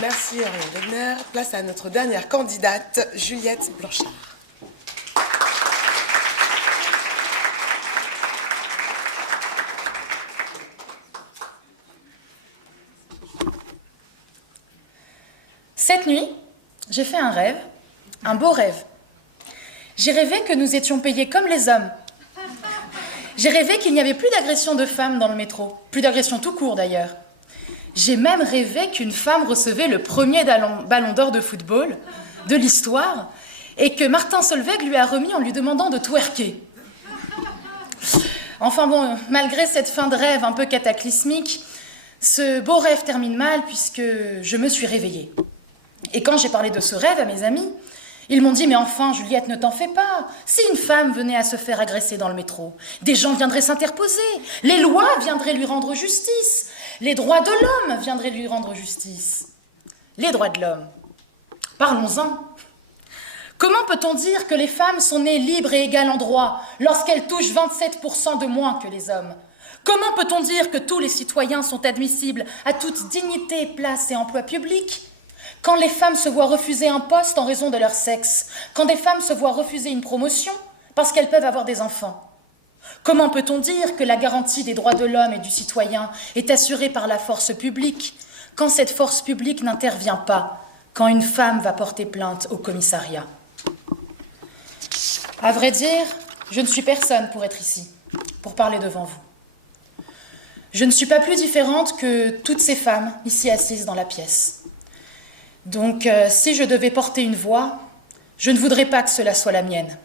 Merci Orion Wegner. Place à notre dernière candidate, Juliette Blanchard. Cette nuit, j'ai fait un rêve, un beau rêve. J'ai rêvé que nous étions payés comme les hommes. J'ai rêvé qu'il n'y avait plus d'agression de femmes dans le métro, plus d'agression tout court d'ailleurs. J'ai même rêvé qu'une femme recevait le premier ballon d'or de football de l'histoire et que Martin Solveig lui a remis en lui demandant de twerker. Enfin bon, malgré cette fin de rêve un peu cataclysmique, ce beau rêve termine mal puisque je me suis réveillée. Et quand j'ai parlé de ce rêve à mes amis, ils m'ont dit « Mais enfin, Juliette, ne t'en fais pas. Si une femme venait à se faire agresser dans le métro, des gens viendraient s'interposer, les lois viendraient lui rendre justice, les droits de l'homme viendraient lui rendre justice. » Les droits de l'homme. Parlons-en. Comment peut-on dire que les femmes sont nées libres et égales en droit lorsqu'elles touchent 27% de moins que les hommes ? Comment peut-on dire que tous les citoyens sont admissibles à toute dignité, place et emploi public ? Quand les femmes se voient refuser un poste en raison de leur sexe, quand des femmes se voient refuser une promotion parce qu'elles peuvent avoir des enfants. Comment peut-on dire que la garantie des droits de l'homme et du citoyen est assurée par la force publique quand cette force publique n'intervient pas, quand une femme va porter plainte au commissariat ? À vrai dire, je ne suis personne pour être ici, pour parler devant vous. Je ne suis pas plus différente que toutes ces femmes ici assises dans la pièce. Donc, si je devais porter une voix, je ne voudrais pas que cela soit la mienne.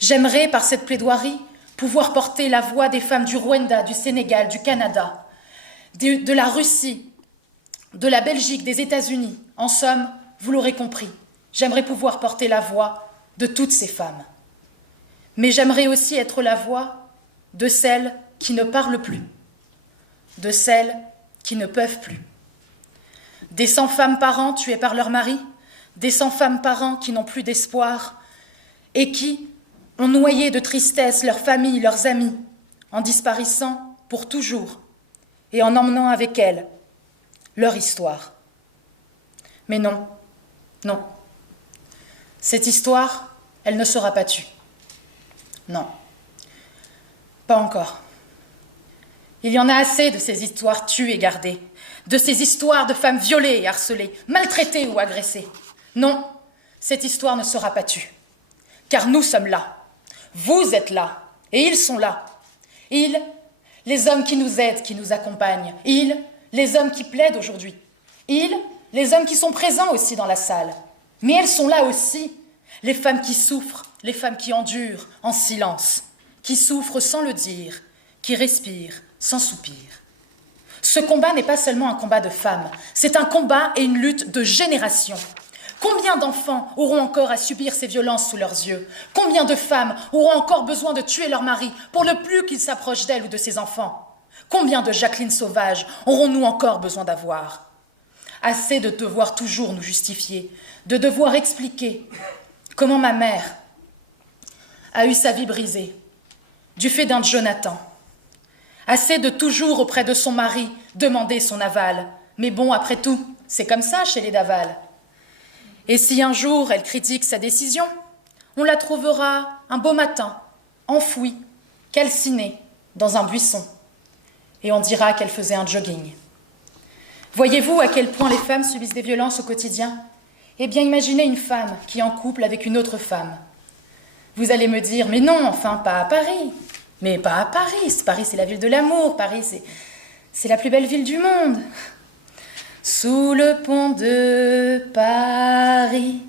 J'aimerais, par cette plaidoirie, pouvoir porter la voix des femmes du Rwanda, du Sénégal, du Canada, de la Russie, de la Belgique, des États-Unis. En somme, vous l'aurez compris, j'aimerais pouvoir porter la voix de toutes ces femmes. Mais j'aimerais aussi être la voix de celles qui ne parlent plus, de celles qui ne peuvent plus. Des 100 femmes par an tuées par leur mari, des 100 femmes par an qui n'ont plus d'espoir et qui ont noyé de tristesse leurs familles, leurs amis, en disparaissant pour toujours et en emmenant avec elles leur histoire. Mais non, non. Cette histoire, elle ne sera pas tue. Non, pas encore. Il y en a assez de ces histoires tues et gardées, de ces histoires de femmes violées et harcelées, maltraitées ou agressées. Non, cette histoire ne sera pas tue. Car nous sommes là, vous êtes là, et ils sont là. Ils, les hommes qui nous aident, qui nous accompagnent. Ils, les hommes qui plaident aujourd'hui. Ils, les hommes qui sont présents aussi dans la salle. Mais elles sont là aussi, les femmes qui souffrent, les femmes qui endurent en silence, qui souffrent sans le dire, qui respirent sans soupir. Ce combat n'est pas seulement un combat de femmes, c'est un combat et une lutte de générations. Combien d'enfants auront encore à subir ces violences sous leurs yeux ? Combien de femmes auront encore besoin de tuer leur mari pour ne plus qu'il s'approche d'elle ou de ses enfants ? Combien de Jacqueline Sauvage aurons-nous encore besoin d'avoir ? Assez de devoir toujours nous justifier, de devoir expliquer comment ma mère a eu sa vie brisée du fait d'un Jonathan. Assez de toujours auprès de son mari demander son aval. Mais bon, après tout, c'est comme ça chez les Daval. Et si un jour elle critique sa décision, on la trouvera un beau matin, enfouie, calcinée, dans un buisson. Et on dira qu'elle faisait un jogging. Voyez-vous à quel point les femmes subissent des violences au quotidien ? Eh bien, imaginez une femme qui est en couple avec une autre femme. Vous allez me dire, mais non, enfin, pas à Paris. Mais pas à Paris. Paris, c'est la ville de l'amour. Paris, c'est la plus belle ville du monde. Sous le pont de Paris,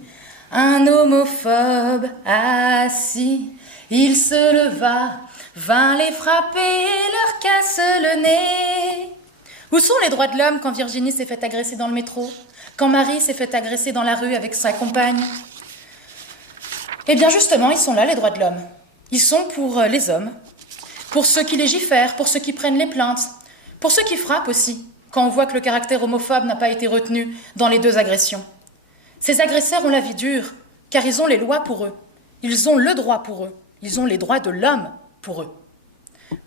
un homophobe assis, il se leva, vint les frapper et leur casse le nez. Où sont les droits de l'homme quand Virginie s'est fait agresser dans le métro ? Quand Marie s'est fait agresser dans la rue avec sa compagne ? Eh bien justement, ils sont là, les droits de l'homme. Ils sont pour les hommes, pour ceux qui légifèrent, pour ceux qui prennent les plaintes, pour ceux qui frappent aussi, quand on voit que le caractère homophobe n'a pas été retenu dans les 2 agressions. Ces agresseurs ont la vie dure, car ils ont les lois pour eux. Ils ont le droit pour eux. Ils ont les droits de l'homme pour eux.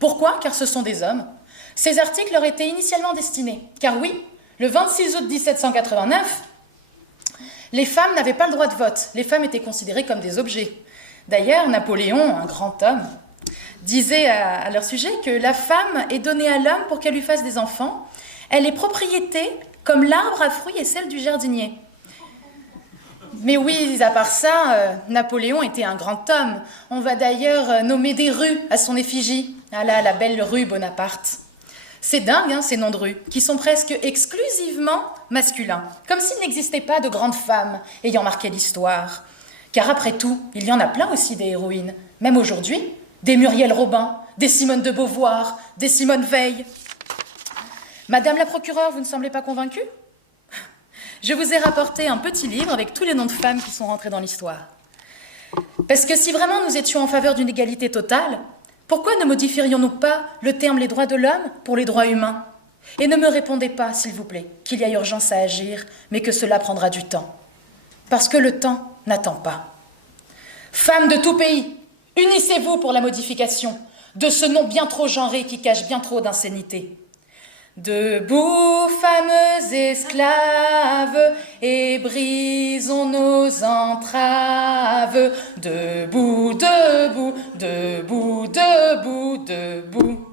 Pourquoi ? Car ce sont des hommes. Ces articles leur étaient initialement destinés, car oui, Le 26 août 1789, les femmes n'avaient pas le droit de vote. Les femmes étaient considérées comme des objets. D'ailleurs, Napoléon, un grand homme, disait à leur sujet que la femme est donnée à l'homme pour qu'elle lui fasse des enfants. Elle est propriété comme l'arbre à fruits et celle du jardinier. Mais oui, à part ça, Napoléon était un grand homme. On va d'ailleurs nommer des rues à son effigie. Ah là, la belle rue Bonaparte. C'est dingue, hein, ces noms de rues, qui sont presque exclusivement masculins. Comme s'il n'existait pas de grandes femmes ayant marqué l'histoire. Car après tout, il y en a plein aussi des héroïnes. Même aujourd'hui, des Muriel Robin, des Simone de Beauvoir, des Simone Veil. Madame la procureure, vous ne semblez pas convaincue ? Je vous ai rapporté un petit livre avec tous les noms de femmes qui sont rentrées dans l'histoire. Parce que si vraiment nous étions en faveur d'une égalité totale, pourquoi ne modifierions-nous pas le terme les droits de l'homme pour les droits humains ? Et ne me répondez pas, s'il vous plaît, qu'il y a urgence à agir, mais que cela prendra du temps. Parce que le temps n'attend pas. Femmes de tout pays, unissez-vous pour la modification de ce nom bien trop genré qui cache bien trop d'insénité. Debout, fameux esclaves, et brisons nos entraves. Debout, debout, debout, debout, debout.